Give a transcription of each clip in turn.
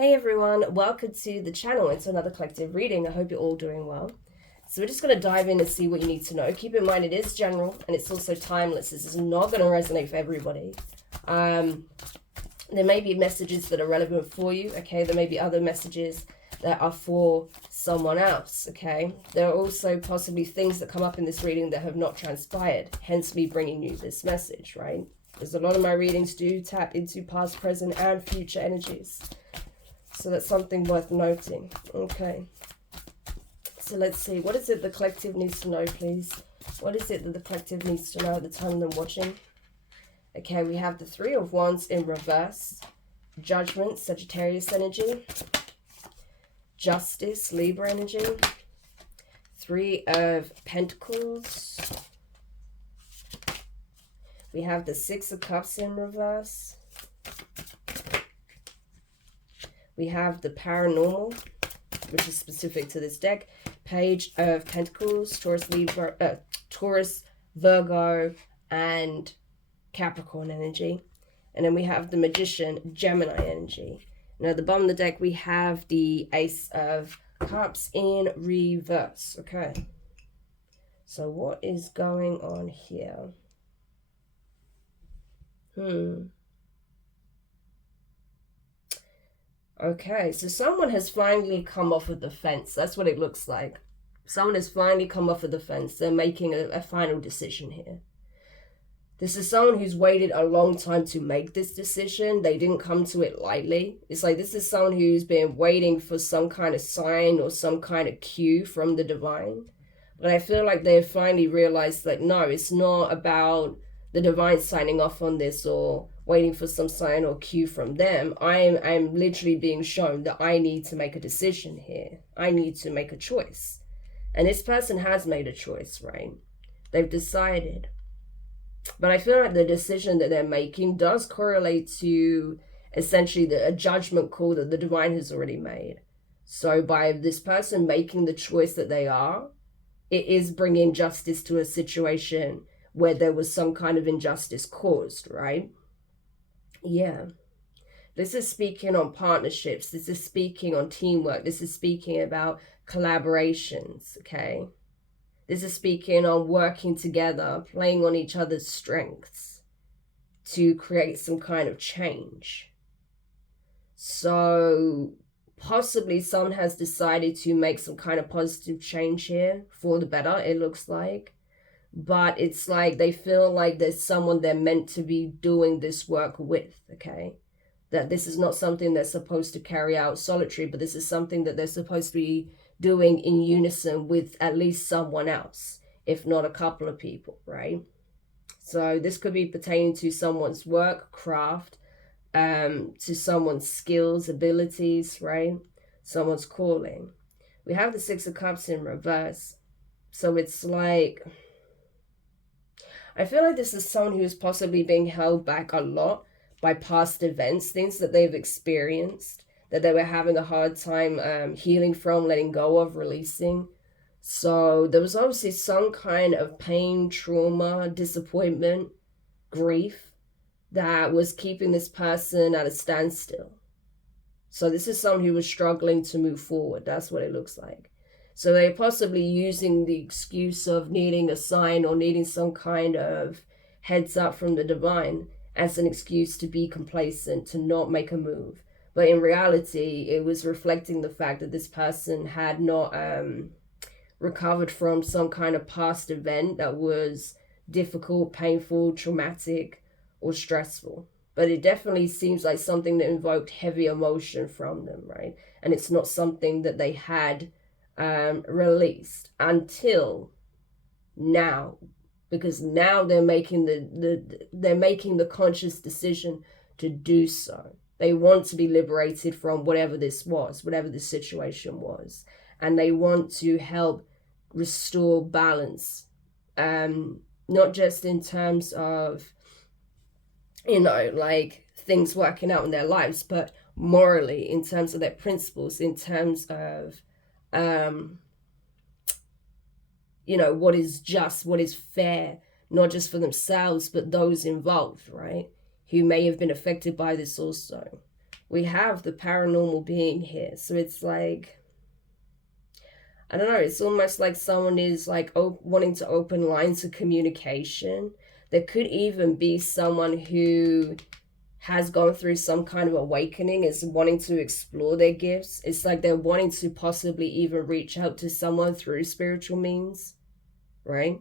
Hey everyone, welcome to the channel. It's another collective reading. I hope you're all doing well. So we're just going to dive in and see what you need to know. Keep in mind it is general and it's also timeless. This is not going to resonate for everybody. There may be messages that are relevant for you, okay? There may be other messages that are for someone else, okay? There are also possibly things that come up in this reading that have not transpired, hence me bringing you this message, right? There's a lot of my readings do tap into past, present, and future energies. So that's something worth noting. Okay. So let's see. What is it the collective needs to know, please? What is it that the collective needs to know at the time they're watching? Okay, we have the Three of Wands in reverse. Judgment, Sagittarius energy. Justice, Libra energy. Three of Pentacles. We have the Six of Cups in reverse. We have the Paranormal, which is specific to this deck. Page of Pentacles, Taurus, Libra, Taurus, Virgo, and Capricorn energy. And then we have the Magician, Gemini energy. Now, at the bottom of the deck, we have the Ace of Cups in reverse. Okay. So what is going on here? Okay, so someone has finally come off of the fence. That's what it looks like. Someone has finally come off of the fence. They're making a final decision here. This is someone who's waited a long time to make this decision. They didn't come to it lightly. It's like this is someone who's been waiting for some kind of sign or some kind of cue from the divine. But I feel like they've finally realized that no, it's not about the divine signing off on this or waiting for some sign or cue from them. I'm literally being shown that I need to make a decision here. I need to make a choice. And this person has made a choice, right? They've decided. But I feel like the decision that they're making does correlate to essentially a judgment call that the divine has already made. So by this person making the choice that they are, it is bringing justice to a situation where there was some kind of injustice caused, right? Yeah. This is speaking on partnerships. This is speaking on teamwork. This is speaking about collaborations, okay? This is speaking on working together, playing on each other's strengths to create some kind of change. So possibly someone has decided to make some kind of positive change here for the better, it looks like. But it's like they feel like there's someone they're meant to be doing this work with, okay? That this is not something they're supposed to carry out solitary, but this is something that they're supposed to be doing in unison with at least someone else, if not a couple of people, right? So this could be pertaining to someone's work, craft, to someone's skills, abilities, right? Someone's calling. We have the Six of Cups in reverse. So it's like, I feel like this is someone who is possibly being held back a lot by past events, things that they've experienced, that they were having a hard time healing from, letting go of, releasing. So there was obviously some kind of pain, trauma, disappointment, grief that was keeping this person at a standstill. So this is someone who was struggling to move forward. That's what it looks like. So they're possibly using the excuse of needing a sign or needing some kind of heads up from the divine as an excuse to be complacent, to not make a move. But in reality, it was reflecting the fact that this person had not recovered from some kind of past event that was difficult, painful, traumatic, or stressful. But it definitely seems like something that invoked heavy emotion from them, right? And it's not something that they had released until now, because now they're making the conscious decision to do so. They want to be liberated from whatever this was, whatever this situation was, and they want to help restore balance, not just in terms of, you know, like things working out in their lives, but morally, in terms of their principles, in terms of you know, what is just, what is fair, not just for themselves, but those involved, right? Who may have been affected by this also. we have the paranormal being here. So it's like, I don't know, it's almost like someone is like wanting to open lines of communication. There could even be someone who has gone through some kind of awakening, is wanting to explore their gifts. It's like they're wanting to possibly even reach out to someone through spiritual means, right?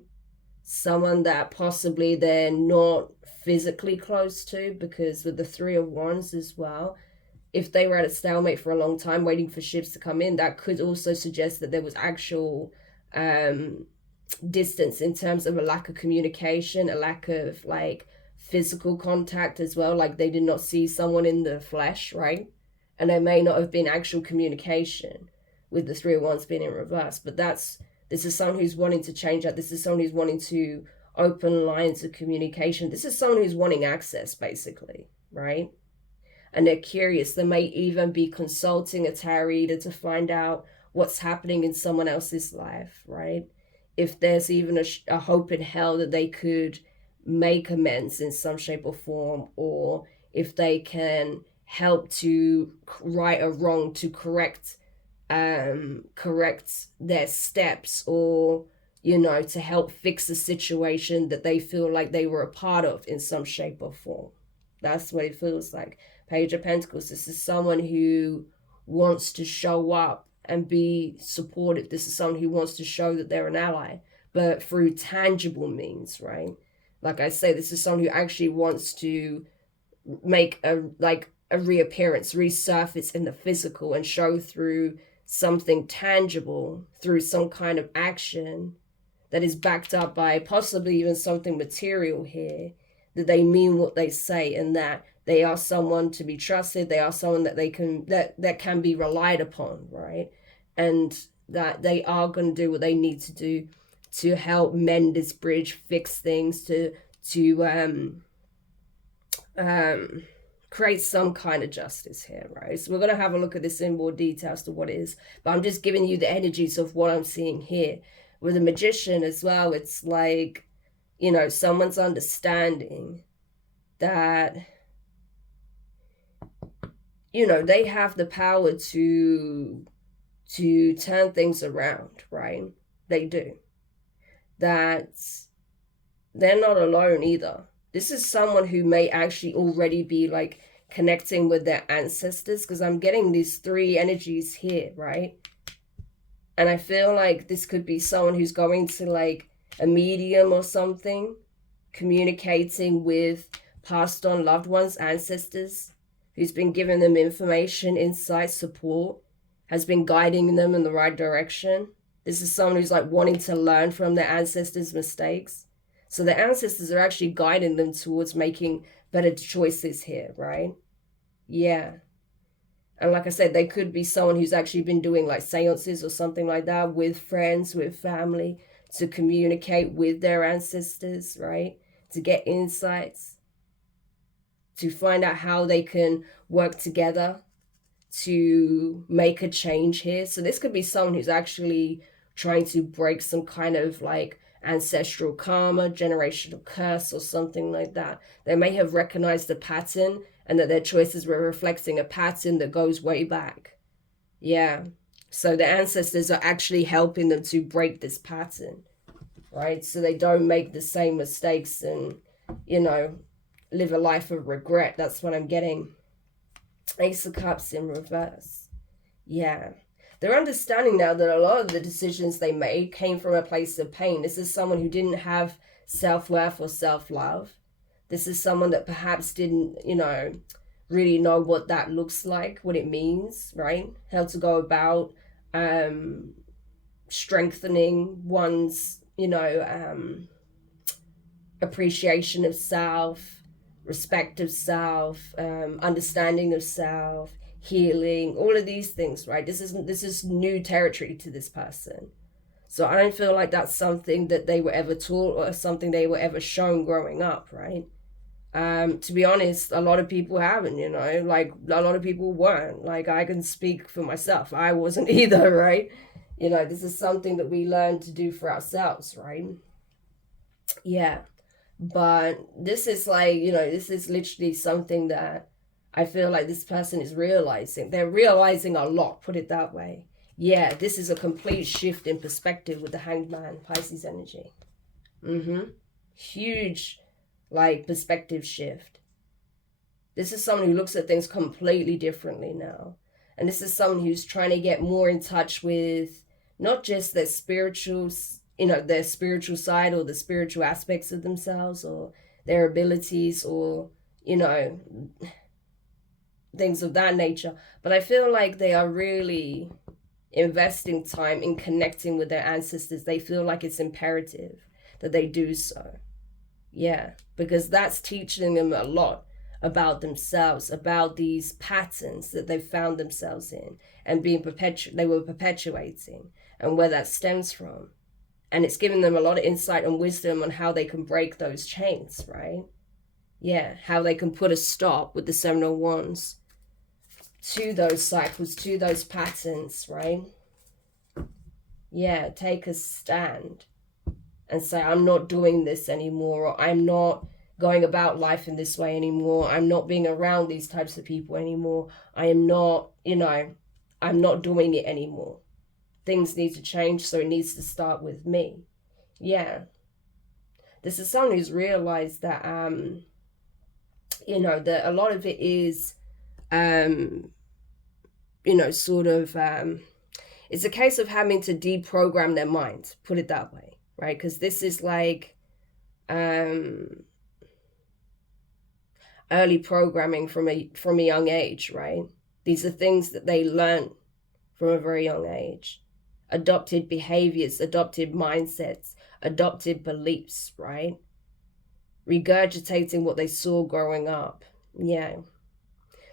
Someone that possibly they're not physically close to, because with the Three of Wands as well, if they were at a stalemate for a long time waiting for ships to come in, that could also suggest that there was actual distance in terms of a lack of communication, a lack of like physical contact as well. Like they did not see someone in the flesh, right? And there may not have been actual communication with the Three of Wands being in reverse. But this is someone who's wanting to change that. This is someone who's wanting to open lines of communication. This is someone who's wanting access, basically, right? And they're curious. They may even be consulting a tarot reader to find out what's happening in someone else's life, right? If there's even a hope in hell that they could make amends in some shape or form, or if they can help to right a wrong, to correct their steps, or to help fix a situation that they feel like they were a part of in some shape or form. That's what it feels like. Page of Pentacles, this is someone who wants to show up and be supportive. This is someone who wants to show that they're an ally, but through tangible means, right? Like I say, this is someone who actually wants to make a reappearance, resurface in the physical, and show through something tangible, through some kind of action that is backed up by possibly even something material here, that they mean what they say, and that they are someone to be trusted. They are someone that they can that can be relied upon, right? And that they are going to do what they need to do to help mend this bridge, fix things, to create some kind of justice here, right? So we're going to have a look at this in more detail as to what it is, but I'm just giving you the energies of what I'm seeing here. With the Magician as well, it's like, someone's understanding that, they have the power to turn things around, right? They do. That they're not alone either. This is someone who may actually already be like connecting with their ancestors, because I'm getting these three energies here, right? And I feel like this could be someone who's going to like a medium or something, communicating with passed on loved ones, ancestors, who's been giving them information, insight, support, has been guiding them in the right direction. This is someone who's like wanting to learn from their ancestors' mistakes. So the ancestors are actually guiding them towards making better choices here, right? Yeah. And like I said, they could be someone who's actually been doing like seances or something like that with friends, with family, to communicate with their ancestors, right? To get insights, to find out how they can work together to make a change here. So this could be someone who's actually trying to break some kind of like ancestral karma, generational curse, or something like that. They may have recognized a pattern, and that their choices were reflecting a pattern that goes way back. Yeah. So the ancestors are actually helping them to break this pattern, right? So they don't make the same mistakes and, live a life of regret. That's what I'm getting. Ace of Cups in reverse. Yeah. They're understanding now that a lot of the decisions they made came from a place of pain. This is someone who didn't have self-worth or self-love. This is someone that perhaps didn't, really know what that looks like, what it means, right? How to go about strengthening one's, appreciation of self, respect of self, understanding of self, healing, all of these things, right? This is new territory to this person. So I don't feel like that's something that they were ever taught or something they were ever shown growing up, right? To be honest, a lot of people haven't, like a lot of people weren't. Like I can speak for myself. I wasn't either, right? This is something that we learn to do for ourselves, right? Yeah. But this is like, this is literally something that I feel like this person is realizing. They're realizing a lot, put it that way. Yeah, this is a complete shift in perspective with the Hanged Man, Pisces energy. Huge, like, perspective shift. This is someone who looks at things completely differently now. And this is someone who's trying to get more in touch with not just their spiritual, their spiritual side or the spiritual aspects of themselves or their abilities or, things of that nature. But I feel like they are really investing time in connecting with their ancestors. They feel like it's imperative that they do so. Yeah, because that's teaching them a lot about themselves, about these patterns that they've found themselves in and they were perpetuating, and where that stems from. And it's giving them a lot of insight and wisdom on how they can break those chains, right? Yeah, how they can put a stop with the seminal wands to those cycles, to those patterns, right? Yeah, take a stand and say, I'm not doing this anymore, or I'm not going about life in this way anymore. I'm not being around these types of people anymore. I am not, I'm not doing it anymore. Things need to change, so it needs to start with me. Yeah. This is someone who's realized that, that a lot of it is, it's a case of having to deprogram their mind, put it that way, right? Because this is like early programming from a young age, right? These are things that they learn from a very young age. Adopted behaviors, adopted mindsets, adopted beliefs, right? Regurgitating what they saw growing up. Yeah.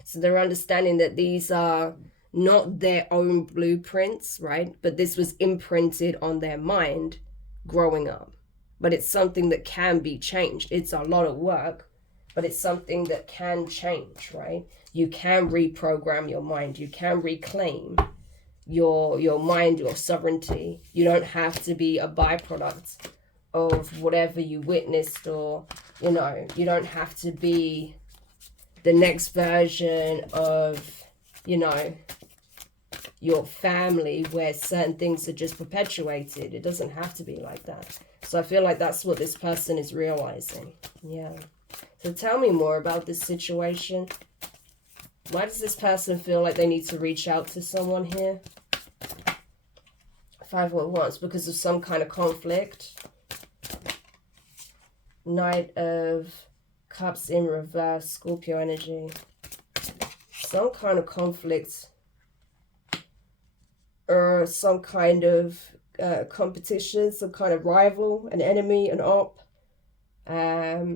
So they're understanding that these are not their own blueprints, right? But this was imprinted on their mind growing up. But it's something that can be changed. It's a lot of work, but it's something that can change, right? You can reprogram your mind. You can reclaim your mind, your sovereignty. You don't have to be a byproduct of whatever you witnessed, or, you don't have to be the next version of, your family where certain things are just perpetuated. It doesn't have to be like that. So I feel like that's what this person is realizing. Yeah. So tell me more about this situation. Why does this person feel like they need to reach out to someone here? 5 of Wands, because of some kind of conflict. Knight of Cups in reverse, Scorpio energy. Some kind of conflict or some kind of competition, some kind of rival, an enemy, an op, a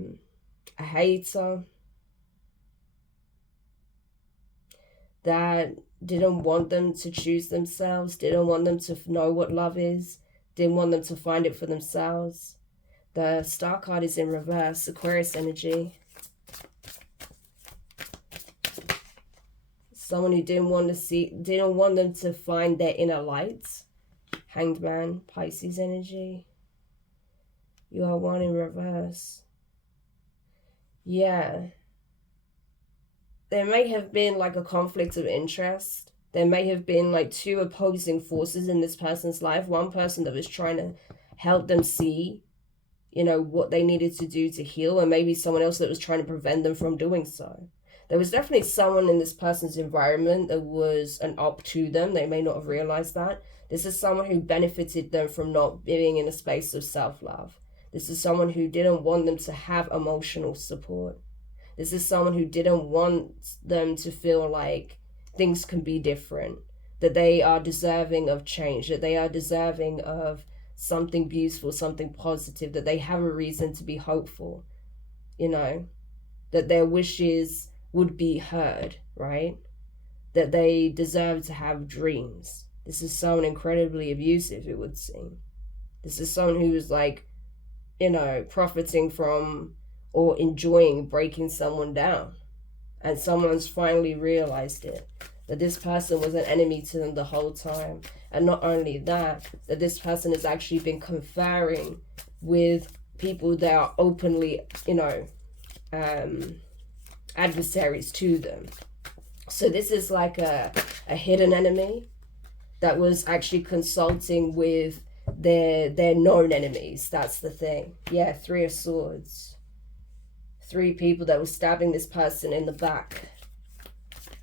hater that didn't want them to choose themselves, didn't want them to know what love is, didn't want them to find it for themselves. The Star card is in reverse, Aquarius energy. Someone who didn't want them to find their inner light. Hanged Man, Pisces energy. You are one in reverse. Yeah. There may have been like a conflict of interest. There may have been like 2 opposing forces in this person's life. One person that was trying to help them see, what they needed to do to heal, and maybe someone else that was trying to prevent them from doing so. There was definitely someone in this person's environment that was an op to them. They may not have realized that. This is someone who benefited them from not being in a space of self-love. This is someone who didn't want them to have emotional support. This is someone who didn't want them to feel like things can be different, that they are deserving of change, that they are deserving of something beautiful, something positive, that they have a reason to be hopeful, that their wishes would be heard, right? That they deserve to have dreams. This is someone incredibly abusive, it would seem. This is someone who is like, profiting from or enjoying breaking someone down. And someone's finally realized it. That this person was an enemy to them the whole time. And not only that this person has actually been conferring with people that are openly, adversaries to them. So this is like a hidden enemy that was actually consulting with their known enemies. That's the thing. Yeah, 3 of Swords. 3 people that were stabbing this person in the back.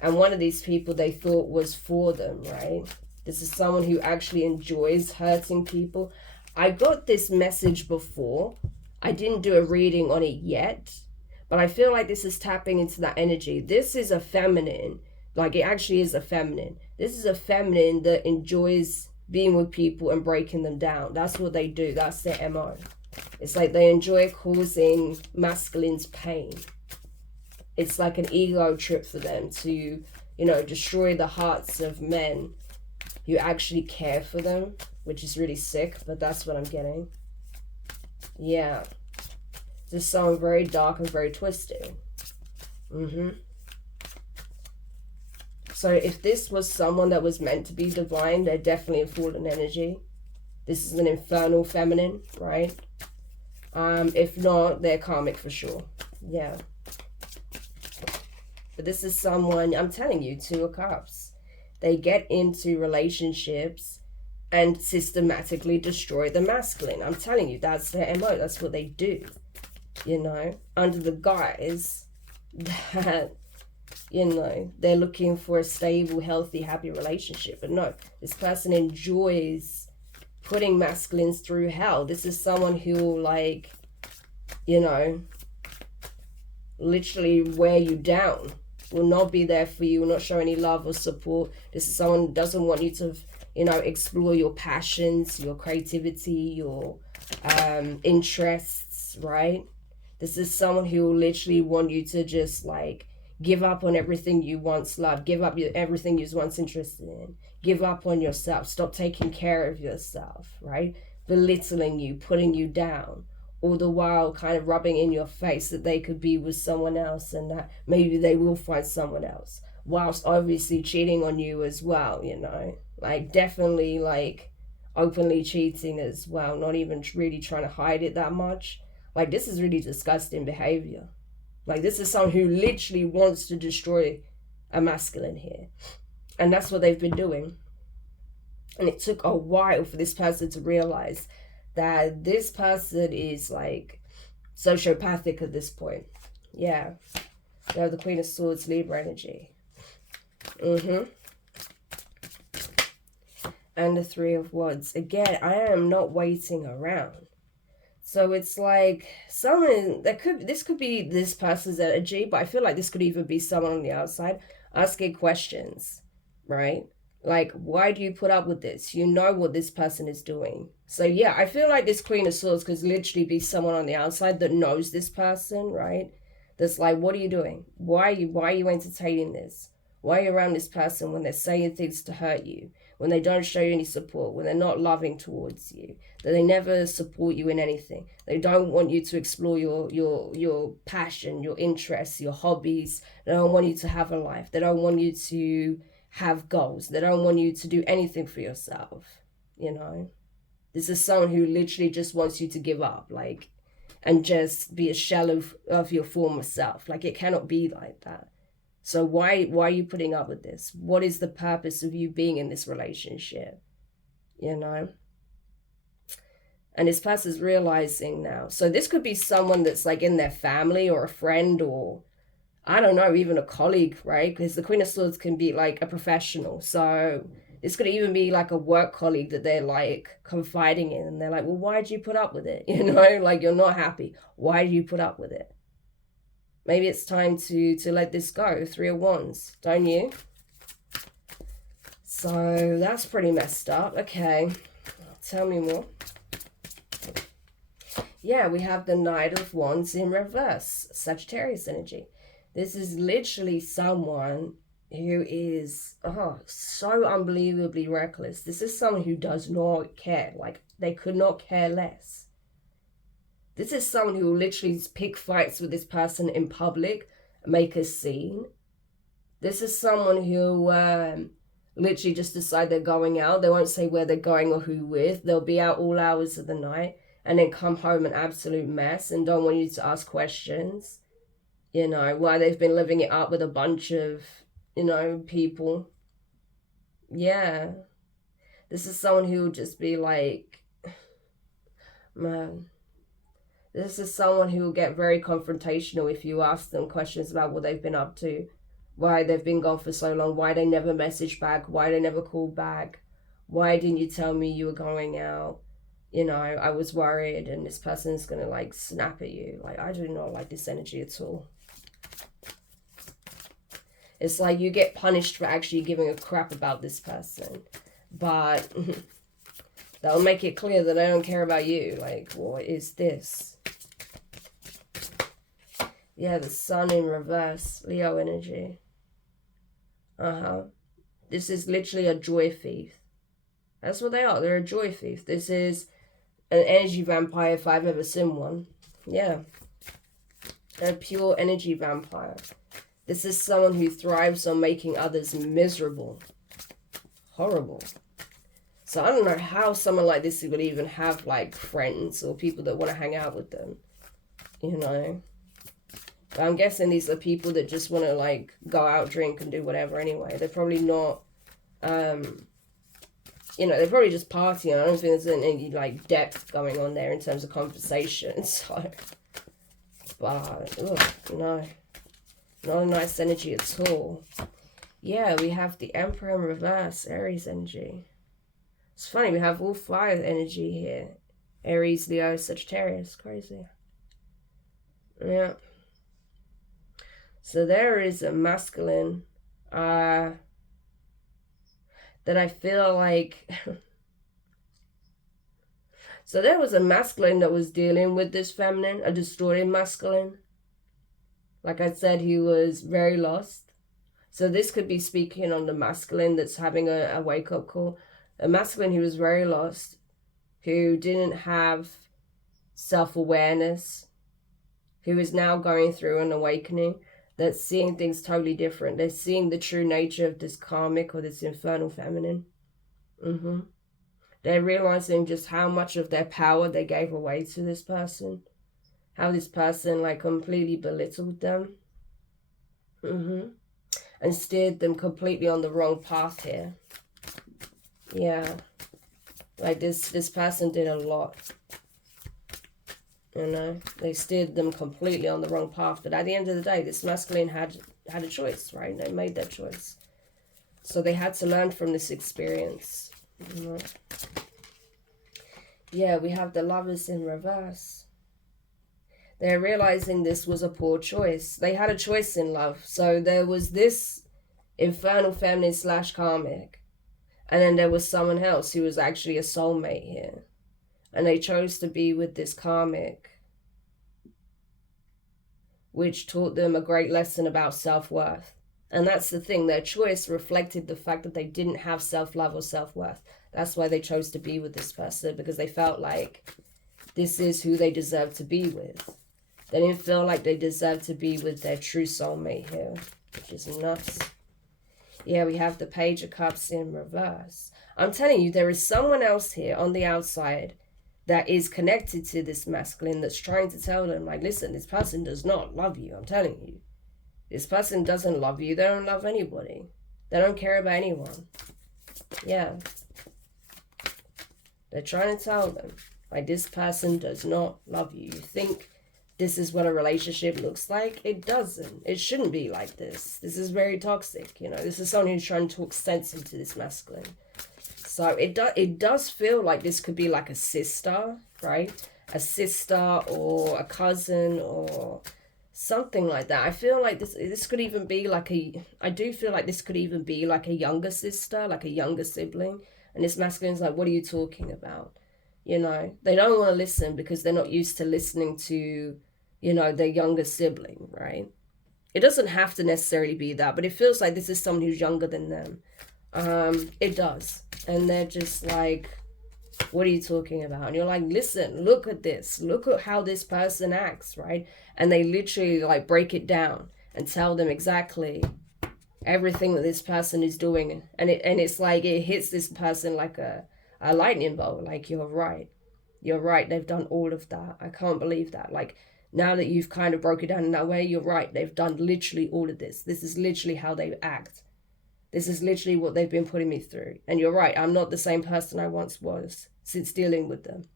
And one of these people they thought was for them, right? This is someone who actually enjoys hurting people. I got this message before. I didn't do a reading on it yet, but I feel like this is tapping into that energy. This is a feminine, like it actually is a feminine. This is a feminine that enjoys being with people and breaking them down. That's what they do. That's their MO. It's like they enjoy causing masculines pain. It's like an ego trip for them to, you know, destroy the hearts of men who actually care for them, which is really sick, but that's what I'm getting. Yeah. This is someone very dark and very twisted. So if this was someone that was meant to be divine, they're definitely a fallen energy. This is an infernal feminine, right? If not, they're karmic for sure. Yeah. But this is someone, I'm telling you, 2 of Cups. They get into relationships and systematically destroy the masculine. I'm telling you, that's their MO. That's what they do, you know, under the guise that, you know, they're looking for a stable, healthy, happy relationship. But no, this person enjoys putting masculines through hell. This is someone who will, like, you know, literally wear you down, will not be there for you, will not show any love or support. This is someone who doesn't want you to, you know, explore your passions, your creativity, your interests, right? This is someone who will literally want you to just, like, give up on everything you once loved, give up everything you was once interested in, give up on yourself, stop taking care of yourself, right? Belittling you, putting you down, all the while kind of rubbing in your face that they could be with someone else and that maybe they will find someone else, whilst obviously cheating on you as well, you know, like definitely like openly cheating as well, not even really trying to hide it that much. Like, this is really disgusting behavior. Like, this is someone who literally wants to destroy a masculine here, and that's what they've been doing. And it took a while for this person to realize that this person is like sociopathic at this point. Yeah. We have the Queen of Swords, Libra energy. And the 3 of Wands. Again, I am not waiting around. So it's like someone that this could be this person's energy, but I feel like this could even be someone on the outside asking questions, right? Like, why do you put up with this? You know what this person is doing. So yeah, I feel like this Queen of Swords could literally be someone on the outside that knows this person, right? That's like, what are you doing? Why are you entertaining this? Why are you around this person when they're saying things to hurt you? When they don't show you any support, when they're not loving towards you, that they never support you in anything. They don't want you to explore your passion, your interests, your hobbies. They don't want you to have a life. They don't want you to have goals. They don't want you to do anything for yourself, you know? This is someone who literally just wants you to give up, like, and just be a shell of your former self. Like, it cannot be like that. So why are you putting up with this? What is the purpose of you being in this relationship? You know? And this person's realizing now. So this could be someone that's like in their family or a friend or, I don't know, even a colleague, right? Because the Queen of Swords can be like a professional. So this could even be like a work colleague that they're like confiding in. And they're like, well, why did you put up with it? You know, like, you're not happy. Why do you put up with it? Maybe it's time to let this go. 3 of Wands, don't you? So that's pretty messed up. Okay, tell me more. Yeah, we have the Knight of Wands in reverse, Sagittarius energy. This is literally someone who is so unbelievably reckless. This is someone who does not care. Like, they could not care less. This is someone who will literally pick fights with this person in public, make a scene. This is someone who literally just decide they're going out. They won't say where they're going or who with. They'll be out all hours of the night and then come home an absolute mess and don't want you to ask questions. You know, why they've been living it up with a bunch of, you know, people. Yeah. This is someone who will just be like, man. This is someone who will get very confrontational if you ask them questions about what they've been up to, why they've been gone for so long, why they never messaged back, why they never called back, why didn't you tell me you were going out? You know, I was worried, and this person's gonna like snap at you. Like, I do not like this energy at all. It's like you get punished for actually giving a crap about this person, but that'll make it clear that they don't care about you. Like, what is this? Yeah, the sun in reverse, Leo energy. This is literally a joy thief. That's what they are. They're a joy thief. This is an energy vampire if I've ever seen one. Yeah. A pure energy vampire. This is someone who thrives on making others miserable. Horrible. So I don't know how someone like this would even have like friends or people that want to hang out with them. You know. But I'm guessing these are people that just want to like go out, drink and do whatever anyway. They're probably not you know, they're probably just partying. I don't think there's any like depth going on there in terms of conversation. So, but no, not a nice energy at all. Yeah, we have the Emperor in reverse, Aries energy. It's funny, we have all fire energy here. Aries, Leo, Sagittarius, crazy. Yeah. So there is a masculine that I feel like so there was a masculine that was dealing with this feminine, a distorted masculine. Like I said, he was very lost. So this could be speaking on the masculine that's having a wake-up call. A masculine who was very lost, who didn't have self-awareness, who is now going through an awakening, that's seeing things totally different. They're seeing the true nature of this karmic or this infernal feminine. They're realizing just how much of their power they gave away to this person. How this person like completely belittled them. And steered them completely on the wrong path here. Yeah. Like this person did a lot. You know, they steered them completely on the wrong path. But at the end of the day, this masculine had a choice, right? They made their choice. So they had to learn from this experience. You know? Yeah, we have the Lovers in reverse. They're realizing this was a poor choice. They had a choice in love. So there was this infernal feminine / karmic. And then there was someone else who was actually a soulmate here. And they chose to be with this karmic, which taught them a great lesson about self-worth. And that's the thing, their choice reflected the fact that they didn't have self-love or self-worth. That's why they chose to be with this person, because they felt like this is who they deserve to be with. They didn't feel like they deserved to be with their true soulmate here, which is nuts. Yeah, we have the Page of Cups in reverse. I'm telling you, there is someone else here on the outside that is connected to this masculine that's trying to tell them, like, listen, this person does not love you. I'm telling you. This person doesn't love you. They don't love anybody. They don't care about anyone. Yeah. They're trying to tell them, like, this person does not love you. You think this is what a relationship looks like? It doesn't. It shouldn't be like this. This is very toxic, you know. This is someone who's trying to talk sense into this masculine. So it does feel like this could be like a sister, right? A sister or a cousin or something like that. I feel like this could even be like I do feel like this could even be like a younger sister, like a younger sibling. And this masculine's like, what are you talking about? You know, they don't want to listen because they're not used to listening to, you know, their younger sibling, right? It doesn't have to necessarily be that, but it feels like this is someone who's younger than them. It does. And they're just like, what are you talking about? And you're like, listen, look at this. Look at how this person acts, right? And they literally like break it down and tell them exactly everything that this person is doing. And it's like it hits this person like a lightning bolt. Like, you're right. You're right. They've done all of that. I can't believe that. Like, Now that you've kind of broke it down in that way, you're right. They've done literally all of this. This is literally how they act. This is literally what they've been putting me through. And you're right, I'm not the same person I once was since dealing with them.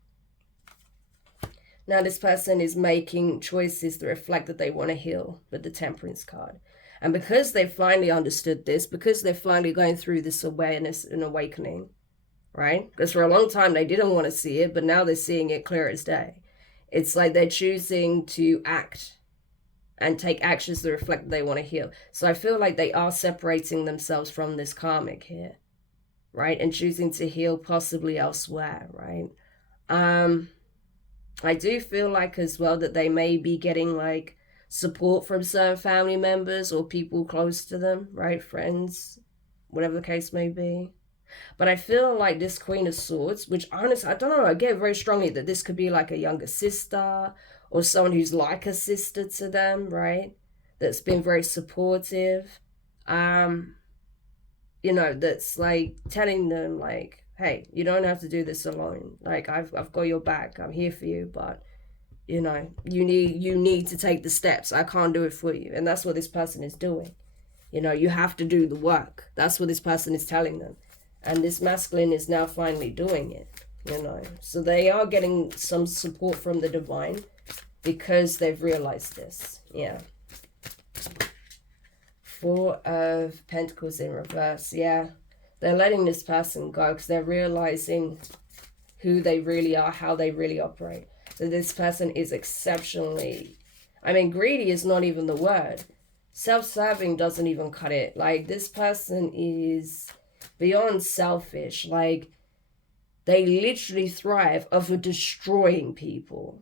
Now this person is making choices that reflect that they want to heal with the Temperance card. And because they've finally understood this, because they're finally going through this awareness and awakening, right? Because for a long time they didn't want to see it, but now they're seeing it clear as day. It's like they're choosing to act and take actions that reflect that they want to heal. So I feel like they are separating themselves from this karmic here, right? And choosing to heal possibly elsewhere, right? I do feel like as well that they may be getting like support from certain family members or people close to them, right? Friends, whatever the case may be. But I feel like this Queen of Swords, which honestly, I don't know, I get very strongly that this could be like a younger sister or someone who's like a sister to them, right? That's been very supportive. You know, that's like telling them like, hey, you don't have to do this alone. Like I've got your back. I'm here for you, but you know, you need to take the steps. I can't do it for you. And that's what this person is doing. You know, you have to do the work. That's what this person is telling them. And this masculine is now finally doing it, you know. So they are getting some support from the divine because they've realized this. Yeah. Four of Pentacles in reverse. Yeah. They're letting this person go because they're realizing who they really are, how they really operate. So this person is exceptionally, I mean, greedy is not even the word. Self-serving doesn't even cut it. Like, this person is beyond selfish. Like, they literally thrive off of destroying people.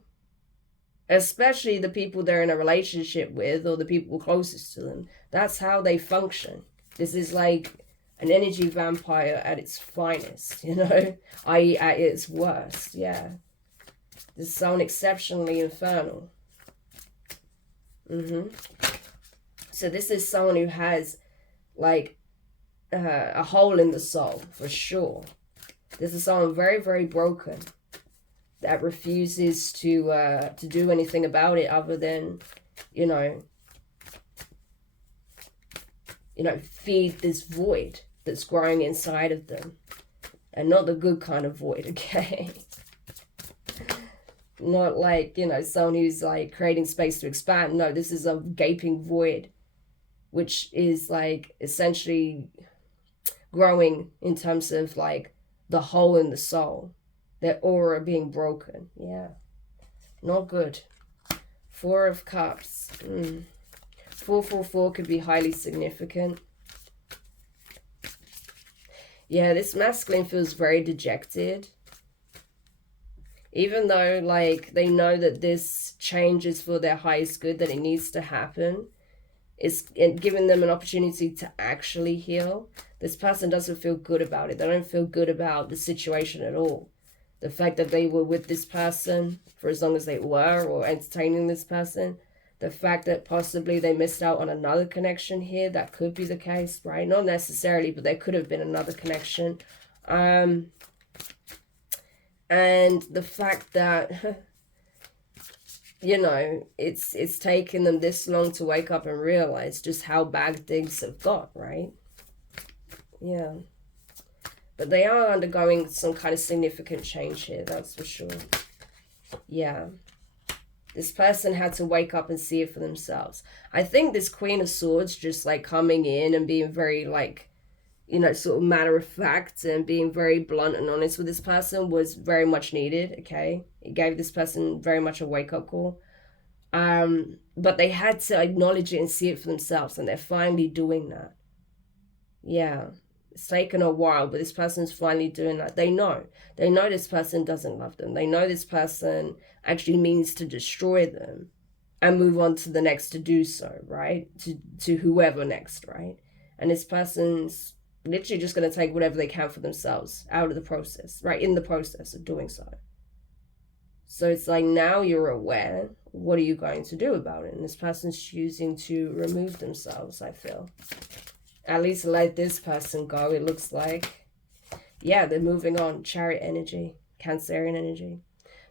Especially the people they're in a relationship with or the people closest to them. That's how they function. This is like an energy vampire at its finest, you know, i.e. at its worst. Yeah, this is someone exceptionally infernal. So this is someone who has like a hole in the soul for sure. This is someone very, very broken that refuses to do anything about it other than, you know, feed this void that's growing inside of them. And not the good kind of void, okay? Not like, you know, someone who's like creating space to expand. No, this is a gaping void, which is like essentially growing in terms of like the hole in the soul, their aura being broken. Yeah, not good. Four of Cups. 444 could be highly significant. Yeah, this masculine feels very dejected. Even though, like, they know that this change is for their highest good, that it needs to happen. It's giving them an opportunity to actually heal. This person doesn't feel good about it. They don't feel good about the situation at all. The fact that they were with this person for as long as they were, or entertaining this person. The fact that possibly they missed out on another connection here. That could be the case, right? Not necessarily, but there could have been another connection. And the fact that, you know, it's taken them this long to wake up and realize just how bad things have got, right? Yeah. But they are undergoing some kind of significant change here, that's for sure. Yeah. This person had to wake up and see it for themselves. I think this Queen of Swords just like coming in and being very like, you know, sort of matter of fact and being very blunt and honest with this person was very much needed, okay? It gave this person very much a wake-up call. But they had to acknowledge it and see it for themselves, and they're finally doing that. Yeah. It's taken a while, but this person's finally doing that. They know this person doesn't love them. They know this person actually means to destroy them and move on to the next to do so, right? To whoever next, right? And this person's literally just going to take whatever they can for themselves out of the process, right? In the process of doing so. So it's like, now you're aware. What are you going to do about it? And this person's choosing to remove themselves, I feel. At least let this person go, it looks like. Yeah, they're moving on. Chariot energy, Cancerian energy.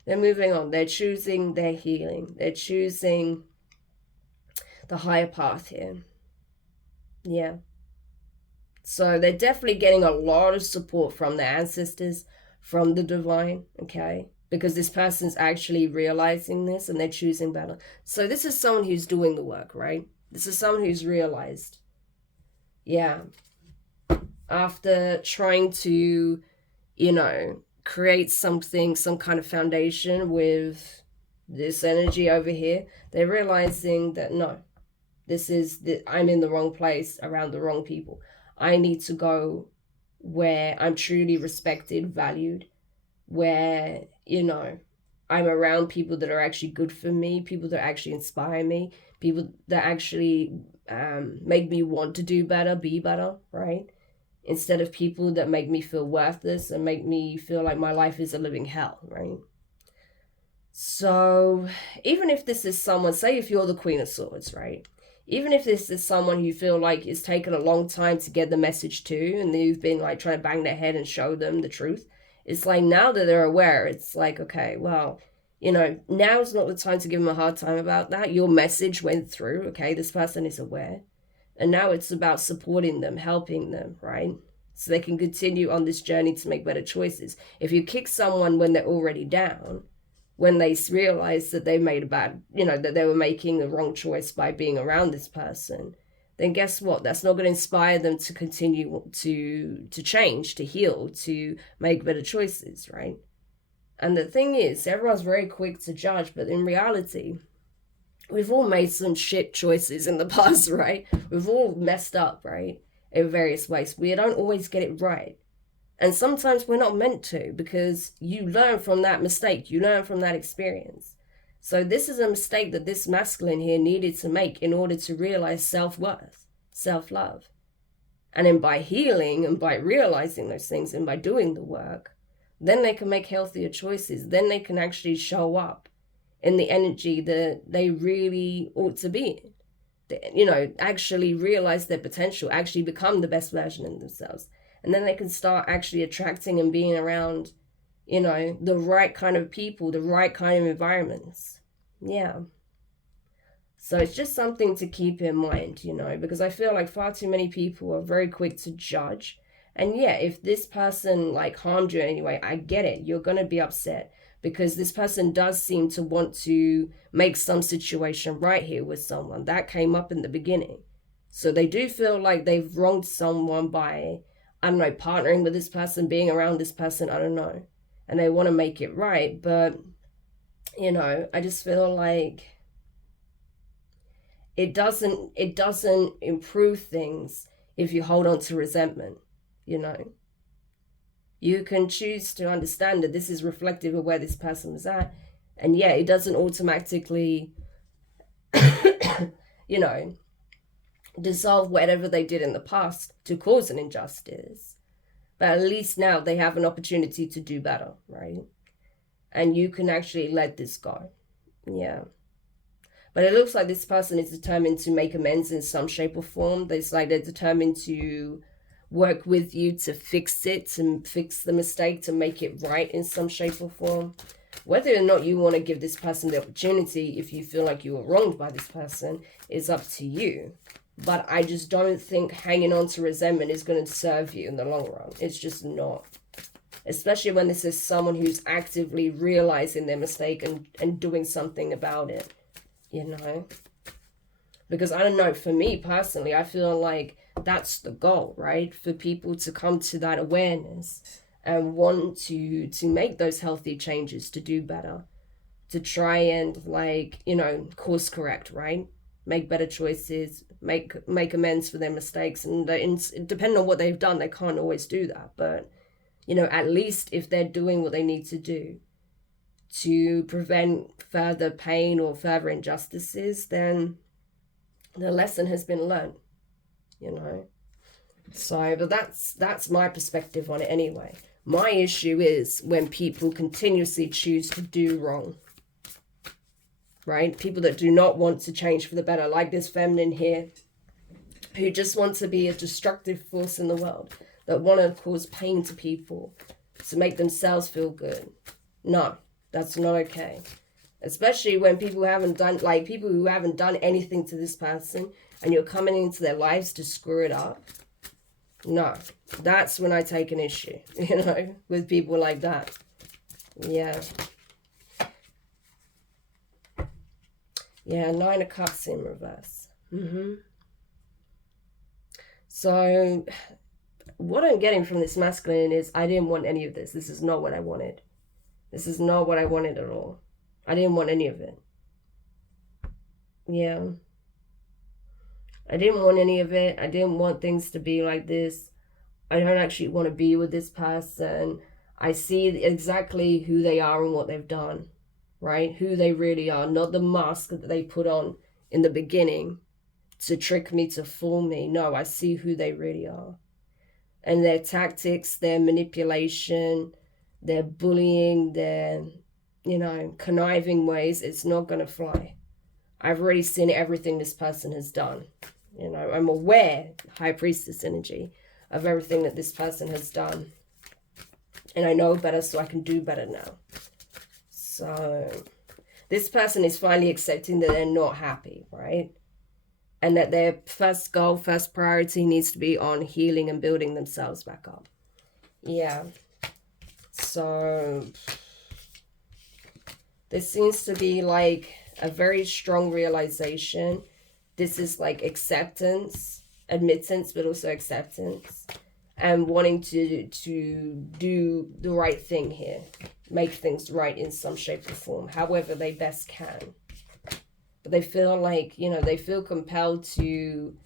They're moving on. They're choosing their healing. They're choosing the higher path here. Yeah. So they're definitely getting a lot of support from their ancestors, from the divine, okay? Because this person's actually realizing this and they're choosing better. So this is someone who's doing the work, right? This is someone who's realized. Yeah. After trying to, you know, create something, some kind of foundation with this energy over here, they're realizing that no, I'm in the wrong place around the wrong people. I need to go where I'm truly respected, valued, where, you know, I'm around people that are actually good for me, people that actually inspire me, people that actually make me want to do better, be better, right? Instead of people that make me feel worthless and make me feel like my life is a living hell, right? So even if this is someone, say if you're the Queen of Swords, right? Even if this is someone you feel like it's taken a long time to get the message to, and you've been like trying to bang their head and show them the truth, it's like now that they're aware, it's like, okay, well, you know, now's not the time to give them a hard time about that. Your message went through, okay, this person is aware. And now it's about supporting them, helping them, right? So they can continue on this journey to make better choices. If you kick someone when they're already down, when they realize that they made a bad, you know, that they were making the wrong choice by being around this person, then guess what? That's not going to inspire them to continue to change, to heal, to make better choices, right? And the thing is, everyone's very quick to judge, but in reality, we've all made some shit choices in the past, right? We've all messed up, right? In various ways. We don't always get it right. And sometimes we're not meant to, because you learn from that mistake. You learn from that experience. So this is a mistake that this masculine here needed to make in order to realize self-worth, self-love. And then by healing and by realizing those things and by doing the work, then they can make healthier choices. Then they can actually show up in the energy that they really ought to be in. You know, actually realize their potential, actually become the best version of themselves. And then they can start actually attracting and being around, you know, the right kind of people, the right kind of environments. Yeah. So it's just something to keep in mind, you know, because I feel like far too many people are very quick to judge. And yeah, if this person like harmed you in any way, I get it. You're going to be upset because this person does seem to want to make some situation right here with someone. That came up in the beginning. So they do feel like they've wronged someone by, I don't know, partnering with this person, being around this person, I don't know. And they want to make it right. But, you know, I just feel like it doesn't improve things if you hold on to resentment, you know. You can choose to understand that this is reflective of where this person was at. And yeah, it doesn't automatically, you know, dissolve whatever they did in the past to cause an injustice. But at least now they have an opportunity to do better, right? And you can actually let this go. Yeah. But it looks like this person is determined to make amends in some shape or form. It's like they're determined to work with you to fix it, to fix the mistake, to make it right in some shape or form. Whether or not you want to give this person the opportunity, if you feel like you were wronged by this person, is up to you. But I just don't think hanging on to resentment is going to serve you in the long run. It's just not. Especially when this is someone who's actively realizing their mistake and doing something about it, you know? Because I don't know, for me personally, I feel like that's the goal, right? For people to come to that awareness and want to make those healthy changes, to do better, to try and, like, you know, course correct, right? Make better choices, make amends for their mistakes. And depending on what they've done, they can't always do that. But, you know, at least if they're doing what they need to do to prevent further pain or further injustices, then the lesson has been learned, you know. So, but that's my perspective on it anyway. My issue is when people continuously choose to do wrong, right? People that do not want to change for the better, like this feminine here, who just want to be a destructive force in the world, that want to cause pain to people to make themselves feel good. No, That's not okay. Especially when people haven't done, like people who haven't done anything to this person and you're coming into their lives to screw it up. No, that's when I take an issue, you know, with people like that. Yeah. Yeah, 9 of Cups in reverse. So what I'm getting from this masculine is I didn't want any of this. This is not what I wanted. This is not what I wanted at all. I didn't want any of it. Yeah. I didn't want any of it. I didn't want things to be like this. I don't actually want to be with this person. I see exactly who they are and what they've done, right? Who they really are, not the mask that they put on in the beginning to trick me, to fool me. No, I see who they really are. And their tactics, their manipulation, their bullying, their, you know, conniving ways, it's not going to fly. I've already seen everything this person has done. You know, I'm aware, High Priestess energy, of everything that this person has done. And I know better, so I can do better now. So this person is finally accepting that they're not happy, right? And that their first goal, first priority needs to be on healing and building themselves back up. Yeah. So this seems to be like a very strong realization. This is like acceptance, admittance, but also acceptance. And wanting to do the right thing here. Make things right in some shape or form, however they best can. But they feel like, you know, they feel compelled to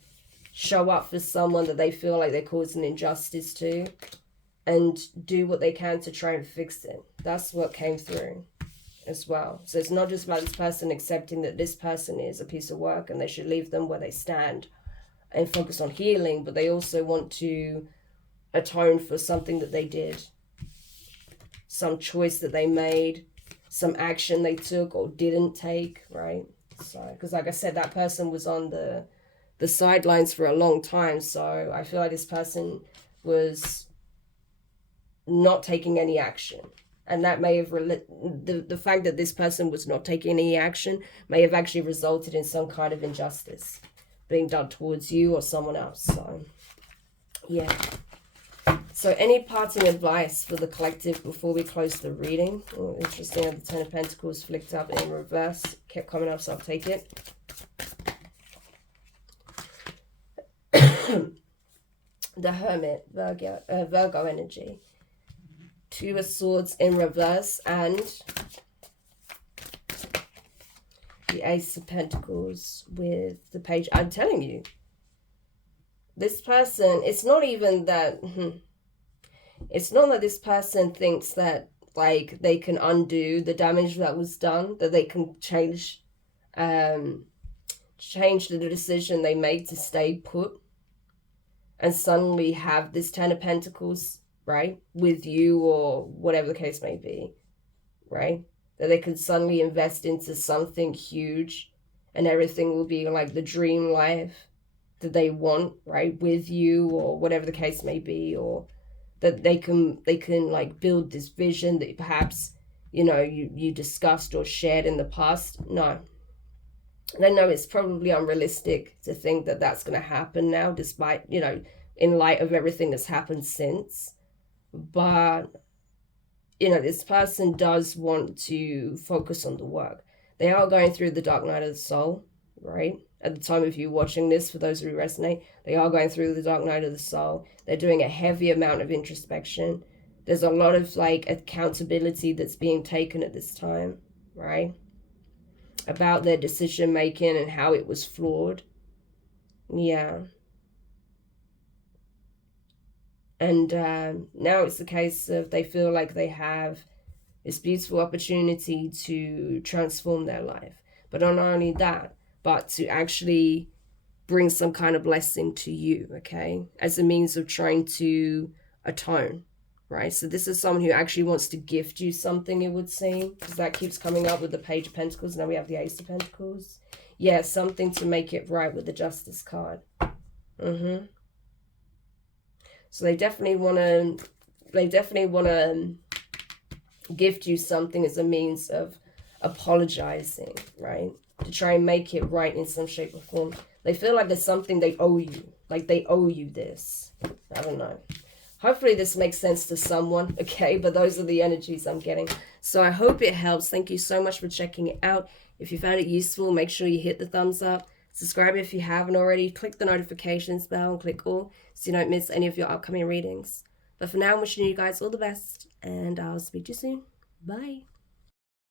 show up for someone that they feel like they're causing injustice to. And do what they can to try and fix it. That's what came through as well. So it's not just about this person accepting that this person is a piece of work and they should leave them where they stand and focus on healing, but they also want to atone for something that they did, some choice that they made, some action they took or didn't take, right? So, because like I said, that person was on the sidelines for a long time, so I feel like this person was not taking any action. And that may have, the fact that this person was not taking any action may have actually resulted in some kind of injustice being done towards you or someone else. So, yeah. So any parting advice for the collective before we close the reading? Oh, interesting, the 10 of Pentacles flicked up in reverse. Kept coming up, so I'll take it. The Hermit, Virgo energy. 2 of Swords in reverse and the Ace of Pentacles with the Page. I'm telling you, this person, it's not even that, it's not that this person thinks that like they can undo the damage that was done, that they can change the decision they made to stay put and suddenly have this 10 of Pentacles, right, with you or whatever the case may be, right? That they can suddenly invest into something huge and everything will be like the dream life that they want, right, with you or whatever the case may be, or that they can like build this vision that perhaps, you know, you discussed or shared in the past. No. And I know it's probably unrealistic to think that that's going to happen now, despite, you know, in light of everything that's happened since. But, you know, this person does want to focus on the work. They are going through the dark night of the soul, right? At the time of you watching this, for those who resonate, they are going through the dark night of the soul. They're doing a heavy amount of introspection. There's a lot of like accountability that's being taken at this time, right? About their decision making and how it was flawed. Yeah. And now it's the case of they feel like they have this beautiful opportunity to transform their life. But not only that, but to actually bring some kind of blessing to you, okay? As a means of trying to atone, right? So this is someone who actually wants to gift you something, it would seem, because that keeps coming up with the Page of Pentacles. Now we have the Ace of Pentacles. Yeah, something to make it right with the Justice card. So they definitely want to gift you something as a means of apologizing, right? To try and make it right in some shape or form. They feel like there's something they owe you. Like they owe you this. I don't know. Hopefully this makes sense to someone, okay? But those are the energies I'm getting. So I hope it helps. Thank you so much for checking it out. If you found it useful, make sure you hit the thumbs up. Subscribe if you haven't already. Click the notifications bell and click all so you don't miss any of your upcoming readings. But for now, I'm wishing you guys all the best, and I'll speak to you soon. Bye.